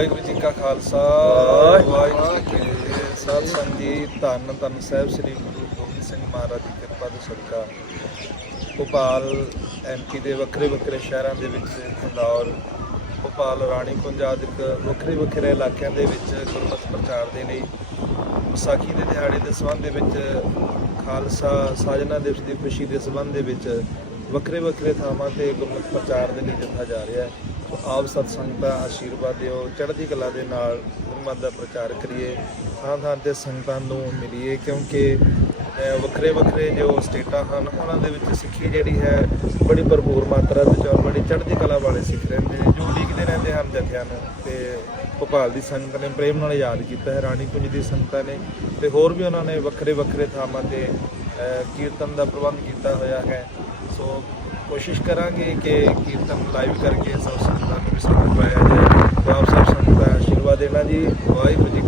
ਵਾਹਿਗੁਰੂ ਜੀ ਕਾ ਖਾਲਸਾ, ਵਾਹਿਗੁਰੂ ਜੀ ਕੀ ਫਤਿਹ। ਸਾਧ ਸੰਗਤ ਜੀ ਧੰਨ ਧੰਨ ਸਾਹਿਬ ਸ੍ਰੀ ਗੁਰੂ ਗੋਬਿੰਦ ਸਿੰਘ ਮਹਾਰਾਜ ਦੀ ਕਿਰਪਾ ਦੇ ਸਦਕਾ ਭੋਪਾਲ ਐਮਪੀ ਦੇ ਵੱਖਰੇ ਵੱਖਰੇ ਸ਼ਹਿਰਾਂ ਦੇ ਵਿੱਚ ਇੰਦੌਰ ਭੋਪਾਲ, ਰਾਣੀ ਕੁੰਜ ਆਦਿਕ ਵੱਖਰੇ ਵੱਖਰੇ ਇਲਾਕਿਆਂ ਦੇ ਵਿੱਚ ਗੁਰਮਤਿ ਪ੍ਰਚਾਰ ਦੇ ਲਈ ਵਿਸਾਖੀ ਦੇ ਦਿਹਾੜੇ ਦੇ ਸੰਬੰਧ ਦੇ ਵਿੱਚ ਖਾਲਸਾ ਸਾਜਨਾ ਦਿਵਸ ਦੀ ਖੁਸ਼ੀ ਦੇ ਸੰਬੰਧ ਦੇ ਵਿੱਚ ਵੱਖਰੇ ਵੱਖਰੇ ਥਾਵਾਂ ਤੇ ਗੁਰਮਤਿ ਪ੍ਰਚਾਰ ਦੇ ਲਈ ਜਥਾ ਜਾ ਰਿਹਾ ਹੈ। ਆਪ ਸਤ ਸੰਗਤਾਂ ਆਸ਼ੀਰਵਾਦ ਦਿਓ, ਚੜ੍ਹਦੀ ਕਲਾ ਦੇ ਨਾਲ ਗੁਰਮਤਿ ਦਾ ਪ੍ਰਚਾਰ ਕਰੀਏ, ਥਾਂ ਥਾਂ ਤੇ ਸੰਗਤਾਂ ਨੂੰ ਮਿਲੀਏ, ਕਿਉਂਕਿ ਵੱਖਰੇ ਵੱਖਰੇ ਜੋ ਸਟੇਟਾਂ ਹਨ, ਉਹਨਾਂ ਦੇ ਵਿੱਚ ਸਿੱਖੀ ਜਿਹੜੀ ਹੈ, ਬੜੀ ਭਰਪੂਰ ਮਾਤਰਾ ਵਿੱਚ ਔਰ ਬੜੀ ਚੜ੍ਹਦੀ ਕਲਾ ਵਾਲੇ ਸਿੱਖ ਰਹਿੰਦੇ ਨੇ, ਜੋ ਉਡੀਕਦੇ ਰਹਿੰਦੇ ਹਨ ਜਥਿਆਂ ਨੂੰ। ਤੇ ਭੋਪਾਲ ਦੀ ਸੰਗਤ ਨੇ ਪ੍ਰੇਮ ਨਾਲ ਯਾਦ ਕੀਤਾ ਹੈ, ਰਾਣੀ ਕੁੰਜ ਦੀ ਸੰਗਤਾਂ ਨੇ, ਤੇ ਹੋਰ ਵੀ ਉਹਨਾਂ ਨੇ ਵੱਖਰੇ ਵੱਖਰੇ ਥਾਵਾਂ ਤੇ ਕੀਰਤਨ ਦਾ ਪ੍ਰਬੰਧ ਕੀਤਾ ਹੋਇਆ ਹੈ। ਸੋ ਕੋਸ਼ਿਸ਼ ਕਰਾਂਗੇ ਕਿ ਕੀਰਤਨ ਲਾਈਵ ਕਰਕੇ ਸਭ ਸੰਗਤਾਂ ਨੂੰ ਵੀ ਸਮਝ ਪਾਇਆ ਜਾਏ। ਤੇ ਆਪ ਸਭ ਸੰਗਤਾਂ ਦਾ ਆਸ਼ੀਰਵਾਦ ਦੇਣਾ ਜੀ। ਵਾਹਿਗੁਰੂ ਜੀ